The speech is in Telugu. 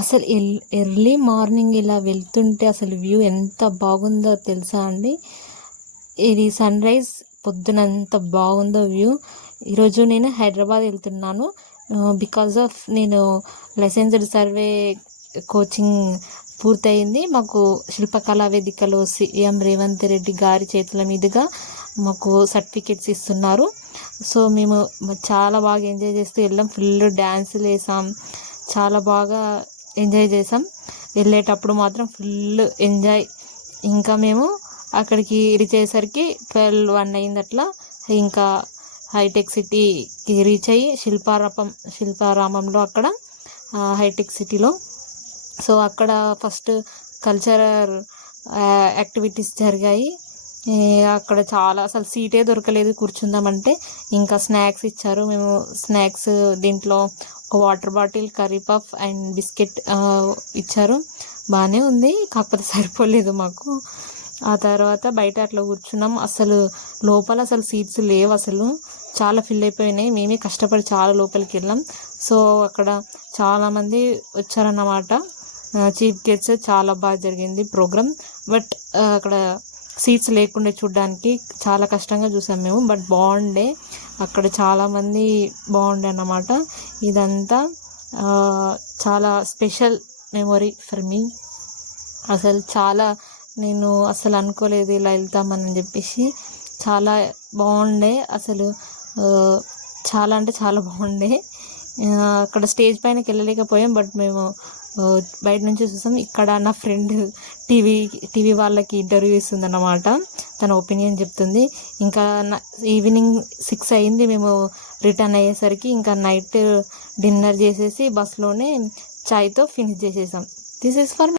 అసలు ఎర్లీ మార్నింగ్ ఇలా వెళ్తుంటే అసలు వ్యూ ఎంత బాగుందో తెలుసా అండి. ఇది సన్ రైజ్ పొద్దున ఎంత బాగుందో వ్యూ. ఈరోజు నేను హైదరాబాద్ వెళ్తున్నాను. బికాజ్ ఆఫ్ నేను లైసెన్స్డ్ సర్వే కోచింగ్ పూర్తయింది. మాకు శిల్పకళా వేదికలో సీఎం రేవంత్ రెడ్డి గారి చేతుల మీదుగా మాకు సర్టిఫికెట్స్ ఇస్తున్నారు. సో మేము చాలా బాగా ఎంజాయ్ చేస్తూ వెళ్ళాం. ఫుల్ డ్యాన్సులు వేసాం, చాలా బాగా ఎంజాయ్ చేసాం. వెళ్ళేటప్పుడు మాత్రం ఫుల్ ఎంజాయ్. ఇంకా మేము అక్కడికి రీచ్ అయ్యేసరికి 12-1 అయింది అట్లా. ఇంకా హైటెక్ సిటీకి రీచ్ అయ్యి శిల్పారామంలో అక్కడ హైటెక్ సిటీలో సో అక్కడ ఫస్ట్ కల్చరల్ యాక్టివిటీస్ జరిగాయి. అక్కడ చాలా అసలు సీటే దొరకలేదు కూర్చుందామంటే. ఇంకా స్నాక్స్ ఇచ్చారు. మేము స్నాక్స్ దీంట్లో ఒక water bottle, curry puff and biscuit ఇచ్చారు. బాగానే ఉంది, కాకపోతే సరిపోలేదు మాకు. ఆ తర్వాత బయట అట్లా కూర్చున్నాం. అసలు లోపల అసలు సీట్స్ లేవు, అసలు చాలా ఫిల్ అయిపోయినాయి. మేమే కష్టపడి చాలా లోపలికి వెళ్ళాం. సో అక్కడ చాలామంది వచ్చారన్నమాట, చీఫ్ గెస్ట్స్. చాలా బాగా జరిగింది ప్రోగ్రామ్. బట్ అక్కడ సీట్స్ లేకుండా చూడడానికి చాలా కష్టంగా చూసాం మేము. బట్ బాగుండే, అక్కడ చాలామంది బాగుండే అన్నమాట. ఇదంతా చాలా స్పెషల్ మెమొరీ ఫర్ మీ. అసలు చాలా నేను అసలు అనుకోలేదు ఇలా వెళ్తామని చెప్పేసి. చాలా బాగుండే అసలు, చాలా అంటే చాలా బాగుండే. అక్కడ స్టేజ్ పైనకి వెళ్ళలేకపోయాం, బట్ మేము బయట నుంచి చూసాం. ఇక్కడ నా ఫ్రెండ్ టీవీ వాళ్ళకి ఇంటర్వ్యూ ఇస్తుంది అన్నమాట, తన ఒపీనియన్ చెప్తుంది. ఇంకా ఈవినింగ్ 6 అయింది మేము రిటర్న్ అయ్యేసరికి. ఇంకా నైట్ డిన్నర్ చేసేసి బస్లోనే చాయ్తో ఫినిష్ చేసేసాం. This is for